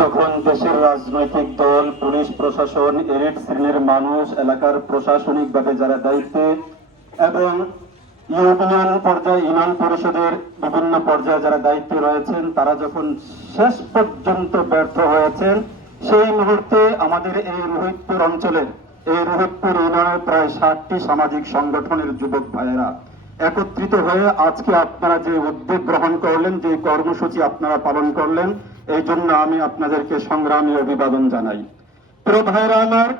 যখন দেশের রাজনৈতিক দল, পুলিশ প্রশাসন, এলিট শ্রেণীর মানুষ, এলাকার প্রশাসনিকভাবে যারা দায়িত্বে এবং ইউনিয়ন পর্যায়ে, ইউনিয়ন পরিষদের বিভিন্ন পর্যায়ে যারা দায়িত্বে রয়েছেন, তারা যখন শেষ পর্যন্ত ব্যর্থ হয়েছেন, সেই মুহূর্তে আমাদের এই রোহিতপুর অঞ্চলের, এই রোহিতপুর ইউনিয়নের প্রায় 60টি সামাজিক সংগঠনের যুবক ভাইয়েরা একত্রিত হয়ে আজকে আপনারা যে উদ্যোগ গ্রহণ করলেন, যে কর্মসূচি আপনারা পালন করলেন, এই জন্য আমি আপনাদেরকে সংগ্রামী অভিবাদন জানাই। প্রিয় ভাইরা আমার,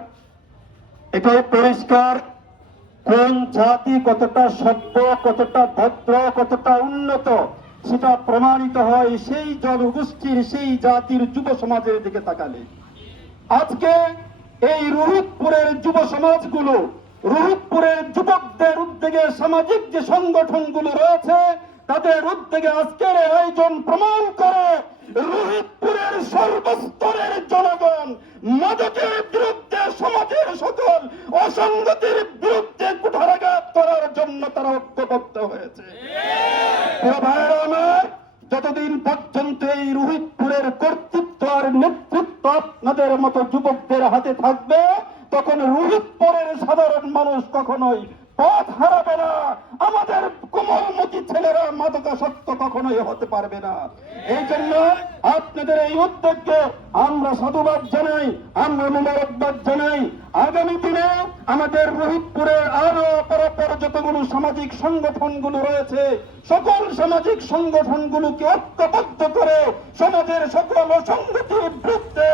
এটাই পরিষ্কার কোন জাতি কতটা সভ্য, কতটা ভদ্র, কতটা উন্নত, সেটা প্রমাণিত হয় সেই জনগোষ্ঠীর, সেই জাতির যুব সমাজের দিকে তাকালে। আজকে এই রোহিতপুরের যুব সমাজগুলো, রোহিতপুরের যুবকদের উদ্যোগে সামাজিক যে সংগঠনগুলো রয়েছে, তাদের উদ্যোগে আজকের আয়োজন প্রমাণ করে রোহিতপুরের সর্বস্তরের জনগণ মাদকের বিরুদ্ধে, সমাজের সকল অসঙ্গতির বিরুদ্ধে কুঠারাঘাত করার জন্য তারা ঐক্যবদ্ধ হয়েছে। ভাইয়েরা আমার, যতদিন পর্যন্ত এই রোহিতপুরের কর্তৃত্ব আর নেতৃত্ব আপনাদের মতো যুবকদের হাতে থাকবে, তখন রোহিতপুরের সাধারণ মানুষ কখনোই পথ হারাবে না। আমাদের কোমলমতি ছেলেরা মাদকাসক্ত কখনোই হতে পারবে না। এই জন্য আপনাদের এই উদ্যোগকে আমরা সাধুবাদ জানাই, আমরা মোবারকবাদ জানাই। আগামী দিনে আমাদের রোহিতপুরের আরো পরপর যতগুলো সামাজিক সংগঠনগুলো রয়েছে, সকল সামাজিক সংগঠনগুলোকে ঐক্যবদ্ধ করে সমাজের সকল অসঙ্গতির বিরুদ্ধে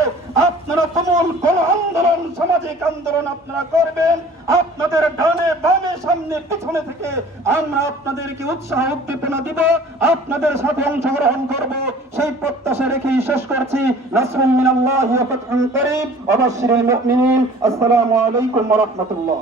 আপনারা তুমুল গণ আন্দোলন, সামাজিক আন্দোলন আপনারা করবেন। আপনাদের ডানে বামে সামনে পিছনে থেকে আমরা আপনাদেরকে উৎসাহ উদ্দীপনা দিব, আপনাদের সাথে অংশগ্রহণ করব, সেই প্রত্যাশা রেখেই শেষ করছি। নাসরুম মিনাল্লাহি ওয়া ফাতহুন করিব ওয়া বাশশিরিল মুমিনিন। আসসালামু আলাইকুম ওয়া রাহমাতুল্লাহ।